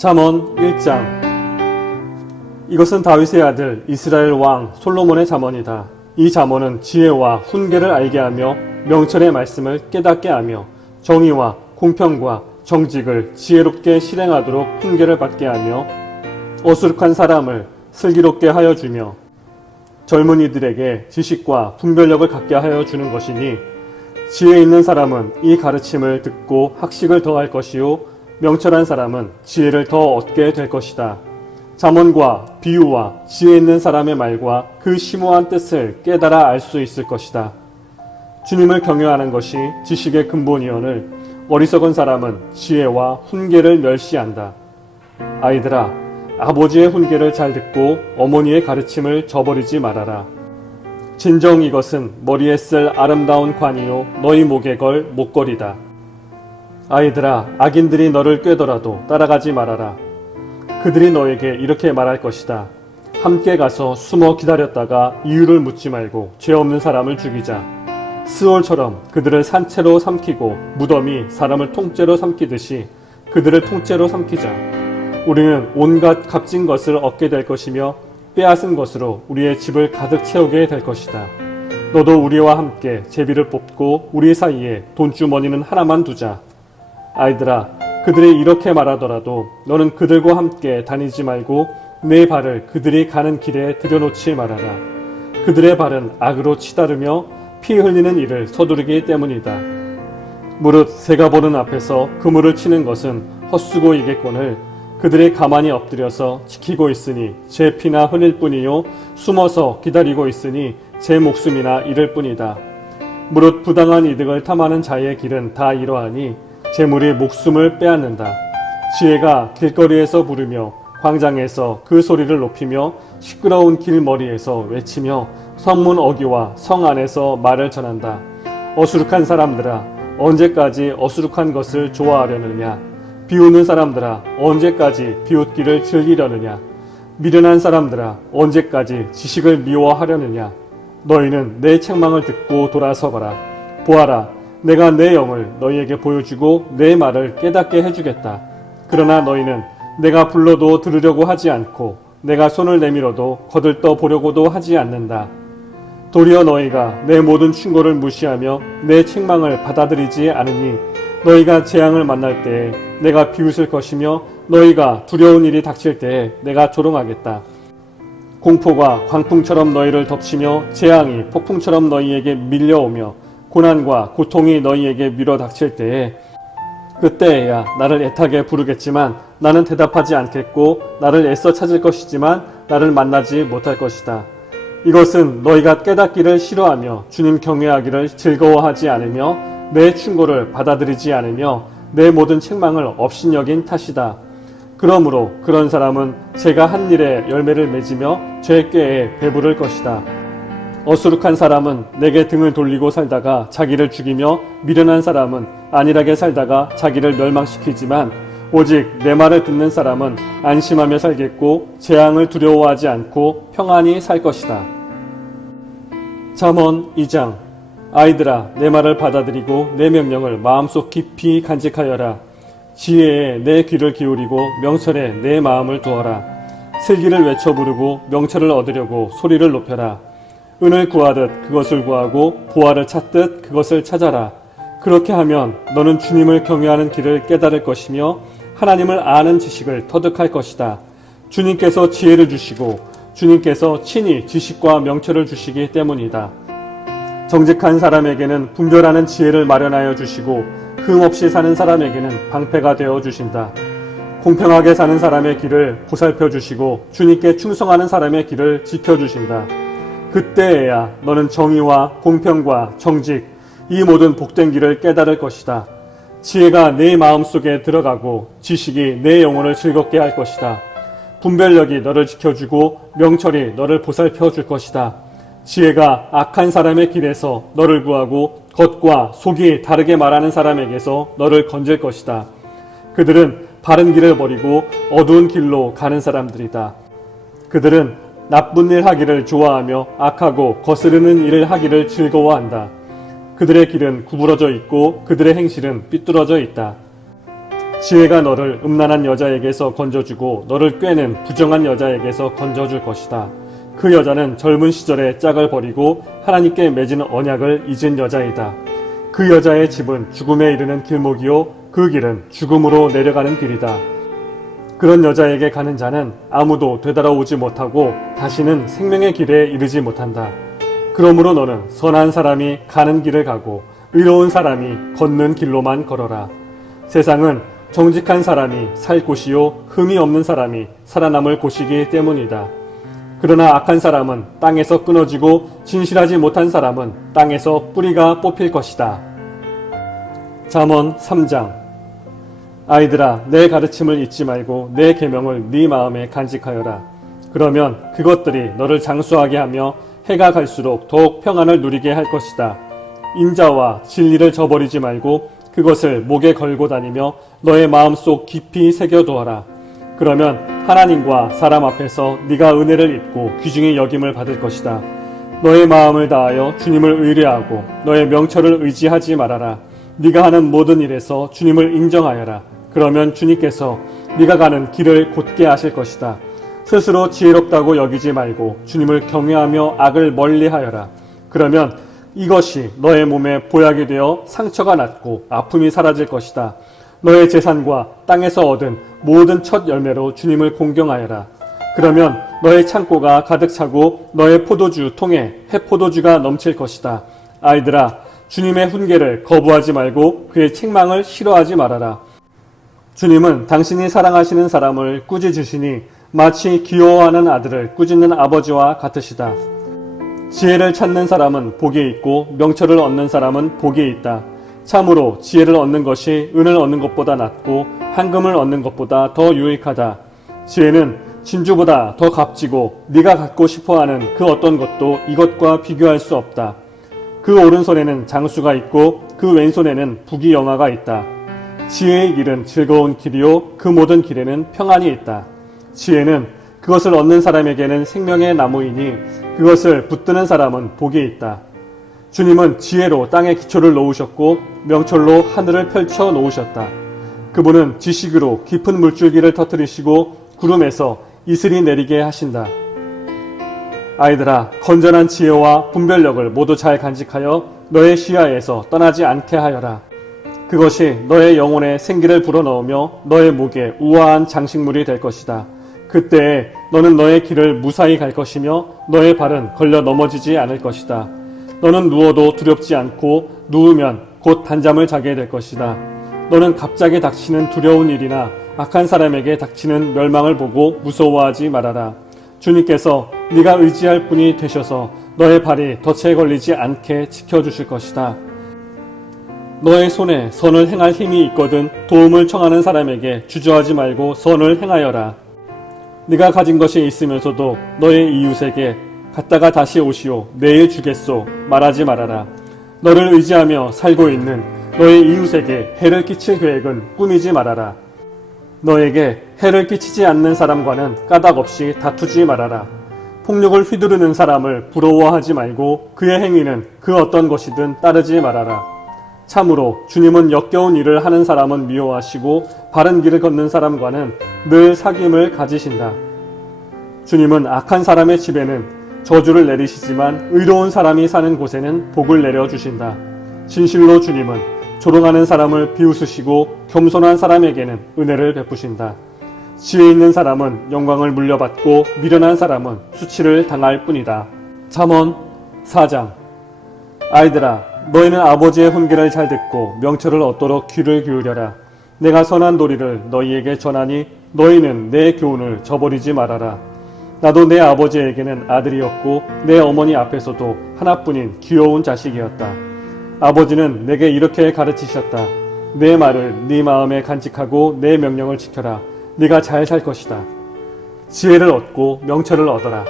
잠언 1장. 이것은 다윗의 아들 이스라엘 왕 솔로몬의 잠언이다. 이 잠언은 지혜와 훈계를 알게 하며 명철의 말씀을 깨닫게 하며 정의와 공평과 정직을 지혜롭게 실행하도록 훈계를 받게 하며 어수룩한 사람을 슬기롭게 하여 주며 젊은이들에게 지식과 분별력을 갖게 하여 주는 것이니, 지혜 있는 사람은 이 가르침을 듣고 학식을 더할 것이요 명철한 사람은 지혜를 더 얻게 될 것이다. 잠언과 비유와 지혜 있는 사람의 말과 그 심오한 뜻을 깨달아 알 수 있을 것이다. 주님을 경외하는 것이 지식의 근본이오늘 어리석은 사람은 지혜와 훈계를 멸시한다. 아이들아, 아버지의 훈계를 잘 듣고 어머니의 가르침을 저버리지 말아라. 진정 이것은 머리에 쓸 아름다운 관이요 너희 목에 걸 목걸이다. 아이들아, 악인들이 너를 꾀더라도 따라가지 말아라. 그들이 너에게 이렇게 말할 것이다. 함께 가서 숨어 기다렸다가 이유를 묻지 말고 죄 없는 사람을 죽이자. 스올처럼 그들을 산채로 삼키고 무덤이 사람을 통째로 삼키듯이 그들을 통째로 삼키자. 우리는 온갖 값진 것을 얻게 될 것이며 빼앗은 것으로 우리의 집을 가득 채우게 될 것이다. 너도 우리와 함께 제비를 뽑고 우리 사이에 돈주머니는 하나만 두자. 아이들아, 그들이 이렇게 말하더라도 너는 그들과 함께 다니지 말고 내 발을 그들이 가는 길에 들여놓지 말아라. 그들의 발은 악으로 치다르며 피 흘리는 일을 서두르기 때문이다. 무릇 새가 보는 앞에서 그물을 치는 것은 헛수고이겠거늘 그들이 가만히 엎드려서 지키고 있으니 제 피나 흘릴 뿐이요 숨어서 기다리고 있으니 제 목숨이나 잃을 뿐이다. 무릇 부당한 이득을 탐하는 자의 길은 다 이러하니 재물이 목숨을 빼앗는다. 지혜가 길거리에서 부르며 광장에서 그 소리를 높이며 시끄러운 길머리에서 외치며 성문 어귀와 성 안에서 말을 전한다. 어수룩한 사람들아, 언제까지 어수룩한 것을 좋아하려느냐? 비웃는 사람들아, 언제까지 비웃기를 즐기려느냐? 미련한 사람들아, 언제까지 지식을 미워하려느냐? 너희는 내 책망을 듣고 돌아서거라. 보아라, 내가 내 영을 너희에게 보여주고 내 말을 깨닫게 해주겠다. 그러나 너희는 내가 불러도 들으려고 하지 않고 내가 손을 내밀어도 거들떠 보려고도 하지 않는다. 도리어 너희가 내 모든 충고를 무시하며 내 책망을 받아들이지 않으니 너희가 재앙을 만날 때에 내가 비웃을 것이며 너희가 두려운 일이 닥칠 때에 내가 조롱하겠다. 공포가 광풍처럼 너희를 덮치며 재앙이 폭풍처럼 너희에게 밀려오며 고난과 고통이 너희에게 밀어닥칠 때에 그때에야 나를 애타게 부르겠지만 나는 대답하지 않겠고 나를 애써 찾을 것이지만 나를 만나지 못할 것이다. 이것은 너희가 깨닫기를 싫어하며 주님 경외하기를 즐거워하지 않으며 내 충고를 받아들이지 않으며 내 모든 책망을 업신여긴 탓이다. 그러므로 그런 사람은 제가 한 일에 열매를 맺으며 제 꾀에 배부를 것이다. 어수룩한 사람은 내게 등을 돌리고 살다가 자기를 죽이며 미련한 사람은 안일하게 살다가 자기를 멸망시키지만 오직 내 말을 듣는 사람은 안심하며 살겠고 재앙을 두려워하지 않고 평안히 살 것이다. 잠언 2장. 아이들아, 내 말을 받아들이고 내 명령을 마음속 깊이 간직하여라. 지혜에 내 귀를 기울이고 명철에 내 마음을 두어라. 슬기를 외쳐 부르고 명철을 얻으려고 소리를 높여라. 은을 구하듯 그것을 구하고 보화를 찾듯 그것을 찾아라. 그렇게 하면 너는 주님을 경외하는 길을 깨달을 것이며 하나님을 아는 지식을 터득할 것이다. 주님께서 지혜를 주시고 주님께서 친히 지식과 명철을 주시기 때문이다. 정직한 사람에게는 분별하는 지혜를 마련하여 주시고 흠없이 사는 사람에게는 방패가 되어 주신다. 공평하게 사는 사람의 길을 보살펴 주시고 주님께 충성하는 사람의 길을 지켜 주신다. 그때에야 너는 정의와 공평과 정직, 이 모든 복된 길을 깨달을 것이다. 지혜가 네 마음속에 들어가고 지식이 내 영혼을 즐겁게 할 것이다. 분별력이 너를 지켜주고 명철이 너를 보살펴 줄 것이다. 지혜가 악한 사람의 길에서 너를 구하고 겉과 속이 다르게 말하는 사람에게서 너를 건질 것이다. 그들은 바른 길을 버리고 어두운 길로 가는 사람들이다. 그들은 나쁜 일 하기를 좋아하며 악하고 거스르는 일을 하기를 즐거워한다. 그들의 길은 구부러져 있고 그들의 행실은 삐뚤어져 있다. 지혜가 너를 음란한 여자에게서 건져주고 너를 꿰는 부정한 여자에게서 건져줄 것이다. 그 여자는 젊은 시절에 짝을 버리고 하나님께 맺은 언약을 잊은 여자이다. 그 여자의 집은 죽음에 이르는 길목이요 그 길은 죽음으로 내려가는 길이다. 그런 여자에게 가는 자는 아무도 되돌아오지 못하고 다시는 생명의 길에 이르지 못한다. 그러므로 너는 선한 사람이 가는 길을 가고 의로운 사람이 걷는 길로만 걸어라. 세상은 정직한 사람이 살 곳이요 흠이 없는 사람이 살아남을 곳이기 때문이다. 그러나 악한 사람은 땅에서 끊어지고 진실하지 못한 사람은 땅에서 뿌리가 뽑힐 것이다. 잠언 3장. 아이들아, 내 가르침을 잊지 말고 내 계명을 네 마음에 간직하여라. 그러면 그것들이 너를 장수하게 하며 해가 갈수록 더욱 평안을 누리게 할 것이다. 인자와 진리를 저버리지 말고 그것을 목에 걸고 다니며 너의 마음속 깊이 새겨두어라. 그러면 하나님과 사람 앞에서 네가 은혜를 입고 귀중히 여김을 받을 것이다. 너의 마음을 다하여 주님을 의뢰하고 너의 명철을 의지하지 말아라. 네가 하는 모든 일에서 주님을 인정하여라. 그러면 주님께서 네가 가는 길을 곧게 하실 것이다. 스스로 지혜롭다고 여기지 말고 주님을 경외하며 악을 멀리하여라. 그러면 이것이 너의 몸에 보약이 되어 상처가 낫고 아픔이 사라질 것이다. 너의 재산과 땅에서 얻은 모든 첫 열매로 주님을 공경하여라. 그러면 너의 창고가 가득 차고 너의 포도주 통에 해포도주가 넘칠 것이다. 아이들아, 주님의 훈계를 거부하지 말고 그의 책망을 싫어하지 말아라. 주님은 당신이 사랑하시는 사람을 꾸짖으시니 마치 귀여워하는 아들을 꾸짖는 아버지와 같으시다. 지혜를 찾는 사람은 복이 있고 명철을 얻는 사람은 복이 있다. 참으로 지혜를 얻는 것이 은을 얻는 것보다 낫고 황금을 얻는 것보다 더 유익하다. 지혜는 진주보다 더 값지고 네가 갖고 싶어하는 그 어떤 것도 이것과 비교할 수 없다. 그 오른손에는 장수가 있고 그 왼손에는 부귀영화가 있다. 지혜의 길은 즐거운 길이요 그 모든 길에는 평안이 있다. 지혜는 그것을 얻는 사람에게는 생명의 나무이니 그것을 붙드는 사람은 복이 있다. 주님은 지혜로 땅에 기초를 놓으셨고 명철로 하늘을 펼쳐 놓으셨다. 그분은 지식으로 깊은 물줄기를 터뜨리시고 구름에서 이슬이 내리게 하신다. 아이들아, 건전한 지혜와 분별력을 모두 잘 간직하여 너의 시야에서 떠나지 않게 하여라. 그것이 너의 영혼에 생기를 불어넣으며 너의 목에 우아한 장식물이 될 것이다. 그때에 너는 너의 길을 무사히 갈 것이며 너의 발은 걸려 넘어지지 않을 것이다. 너는 누워도 두렵지 않고 누우면 곧 단잠을 자게 될 것이다. 너는 갑자기 닥치는 두려운 일이나 악한 사람에게 닥치는 멸망을 보고 무서워하지 말아라. 주님께서 네가 의지할 분이 되셔서 너의 발이 덫에 걸리지 않게 지켜주실 것이다. 너의 손에 선을 행할 힘이 있거든 도움을 청하는 사람에게 주저하지 말고 선을 행하여라. 네가 가진 것이 있으면서도 너의 이웃에게 갔다가 다시 오시오 내일 주겠소 말하지 말아라. 너를 의지하며 살고 있는 너의 이웃에게 해를 끼칠 계획은 꾸미지 말아라. 너에게 해를 끼치지 않는 사람과는 까닭 없이 다투지 말아라. 폭력을 휘두르는 사람을 부러워하지 말고 그의 행위는 그 어떤 것이든 따르지 말아라. 참으로 주님은 역겨운 일을 하는 사람은 미워하시고 바른 길을 걷는 사람과는 늘 사귐을 가지신다. 주님은 악한 사람의 집에는 저주를 내리시지만 의로운 사람이 사는 곳에는 복을 내려주신다. 진실로 주님은 조롱하는 사람을 비웃으시고 겸손한 사람에게는 은혜를 베푸신다. 지혜 있는 사람은 영광을 물려받고 미련한 사람은 수치를 당할 뿐이다. 잠언 4장. 아이들아, 너희는 아버지의 훈계를 잘 듣고 명철을 얻도록 귀를 기울여라. 내가 선한 도리를 너희에게 전하니 너희는 내 교훈을 저버리지 말아라. 나도 내 아버지에게는 아들이었고 내 어머니 앞에서도 하나뿐인 귀여운 자식이었다. 아버지는 내게 이렇게 가르치셨다. 내 말을 네 마음에 간직하고 내 명령을 지켜라. 네가 잘 살 것이다. 지혜를 얻고 명철을 얻어라.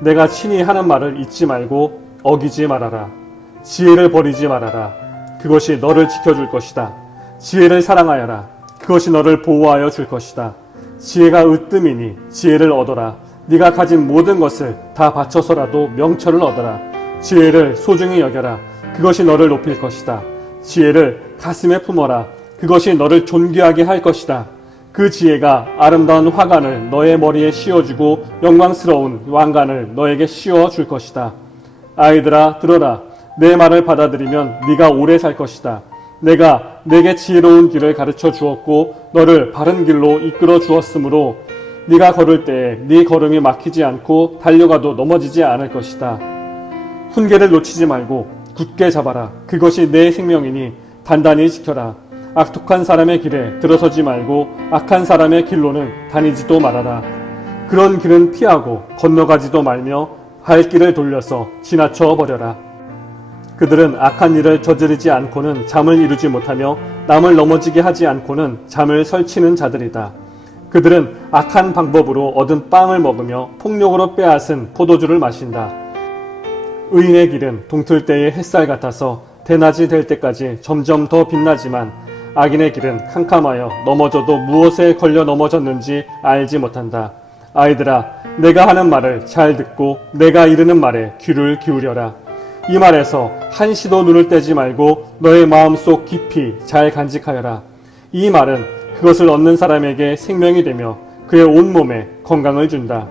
내가 친히 하는 말을 잊지 말고 어기지 말아라. 지혜를 버리지 말아라. 그것이 너를 지켜줄 것이다. 지혜를 사랑하여라. 그것이 너를 보호하여 줄 것이다. 지혜가 으뜸이니 지혜를 얻어라. 네가 가진 모든 것을 다 바쳐서라도 명철을 얻어라. 지혜를 소중히 여겨라. 그것이 너를 높일 것이다. 지혜를 가슴에 품어라. 그것이 너를 존귀하게 할 것이다. 그 지혜가 아름다운 화관을 너의 머리에 씌워주고 영광스러운 왕관을 너에게 씌워줄 것이다. 아이들아 들어라. 내 말을 받아들이면 네가 오래 살 것이다. 내가 네게 지혜로운 길을 가르쳐 주었고 너를 바른 길로 이끌어 주었으므로 네가 걸을 때에 네 걸음이 막히지 않고 달려가도 넘어지지 않을 것이다. 훈계를 놓치지 말고 굳게 잡아라. 그것이 내 생명이니 단단히 지켜라. 악독한 사람의 길에 들어서지 말고 악한 사람의 길로는 다니지도 말아라. 그런 길은 피하고 건너가지도 말며 발길을 돌려서 지나쳐 버려라. 그들은 악한 일을 저지르지 않고는 잠을 이루지 못하며 남을 넘어지게 하지 않고는 잠을 설치는 자들이다. 그들은 악한 방법으로 얻은 빵을 먹으며 폭력으로 빼앗은 포도주를 마신다. 의인의 길은 동틀 때의 햇살 같아서 대낮이 될 때까지 점점 더 빛나지만 악인의 길은 캄캄하여 넘어져도 무엇에 걸려 넘어졌는지 알지 못한다. 아이들아, 내가 하는 말을 잘 듣고 내가 이르는 말에 귀를 기울여라. 이 말에서 한시도 눈을 떼지 말고 너의 마음속 깊이 잘 간직하여라. 이 말은 그것을 얻는 사람에게 생명이 되며 그의 온몸에 건강을 준다.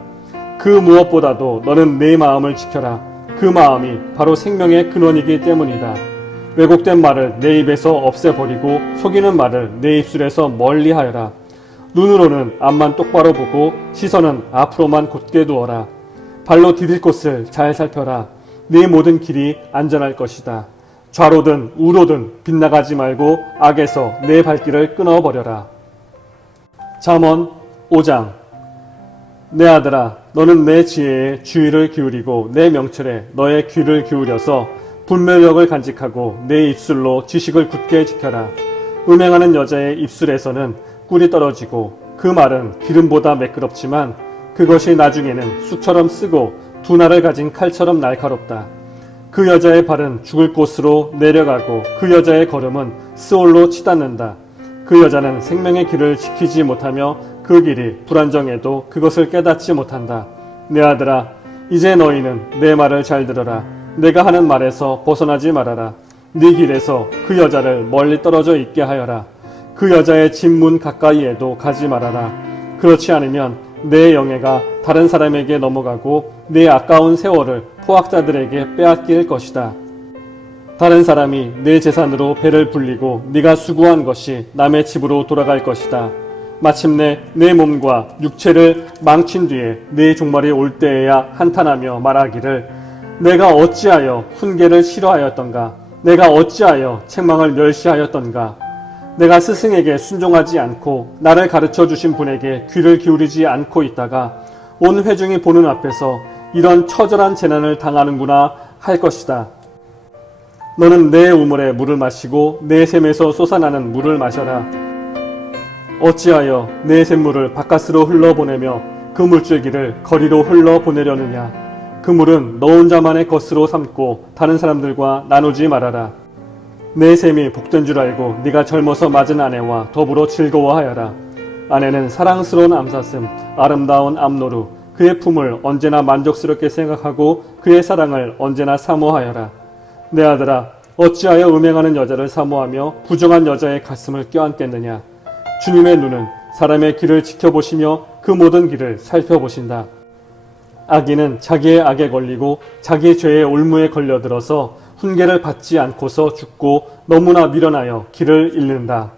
그 무엇보다도 너는 내 마음을 지켜라. 그 마음이 바로 생명의 근원이기 때문이다. 왜곡된 말을 내 입에서 없애버리고 속이는 말을 내 입술에서 멀리하여라. 눈으로는 앞만 똑바로 보고 시선은 앞으로만 곧게 두어라. 발로 디딜 곳을 잘 살펴라. 네 모든 길이 안전할 것이다. 좌로든 우로든 빗나가지 말고 악에서 내 발길을 끊어버려라. 잠언 5장. 내 아들아, 너는 내 지혜에 주의를 기울이고 내 명철에 너의 귀를 기울여서 분별력을 간직하고 내 입술로 지식을 굳게 지켜라. 음행하는 여자의 입술에서는 꿀이 떨어지고 그 말은 기름보다 매끄럽지만 그것이 나중에는 쑥처럼 쓰고 두날을 가진 칼처럼 날카롭다. 그 여자의 발은 죽을 곳으로 내려가고 그 여자의 걸음은 스올로 치닫는다. 그 여자는 생명의 길을 지키지 못하며 그 길이 불안정해도 그것을 깨닫지 못한다. 내 아들아, 이제 너희는 내 말을 잘 들어라. 내가 하는 말에서 벗어나지 말아라. 네 길에서 그 여자를 멀리 떨어져 있게 하여라. 그 여자의 집문 가까이에도 가지 말아라. 그렇지 않으면 내 영예가 다른 사람에게 넘어가고 내 아까운 세월을 포악자들에게 빼앗길 것이다. 다른 사람이 내 재산으로 배를 불리고 네가 수고한 것이 남의 집으로 돌아갈 것이다. 마침내 내 몸과 육체를 망친 뒤에 내 종말이 올 때에야 한탄하며 말하기를 내가 어찌하여 훈계를 싫어하였던가. 내가 어찌하여 책망을 멸시하였던가. 내가 스승에게 순종하지 않고 나를 가르쳐 주신 분에게 귀를 기울이지 않고 있다가 온 회중이 보는 앞에서 이런 처절한 재난을 당하는구나 할 것이다. 너는 내 우물에 물을 마시고 내 샘에서 솟아나는 물을 마셔라. 어찌하여 내 샘물을 바깥으로 흘러보내며 그 물줄기를 거리로 흘러보내려느냐. 그 물은 너 혼자만의 것으로 삼고 다른 사람들과 나누지 말아라. 내 샘이 복된 줄 알고 네가 젊어서 맞은 아내와 더불어 즐거워하여라. 아내는 사랑스러운 암사슴, 아름다운 암노루, 그의 품을 언제나 만족스럽게 생각하고 그의 사랑을 언제나 사모하여라. 내 아들아, 어찌하여 음행하는 여자를 사모하며 부정한 여자의 가슴을 껴안겠느냐. 주님의 눈은 사람의 길을 지켜보시며 그 모든 길을 살펴보신다. 악인은 자기의 악에 걸리고 자기 죄의 올무에 걸려들어서 훈계를 받지 않고서 죽고 너무나 미련하여 길을 잃는다.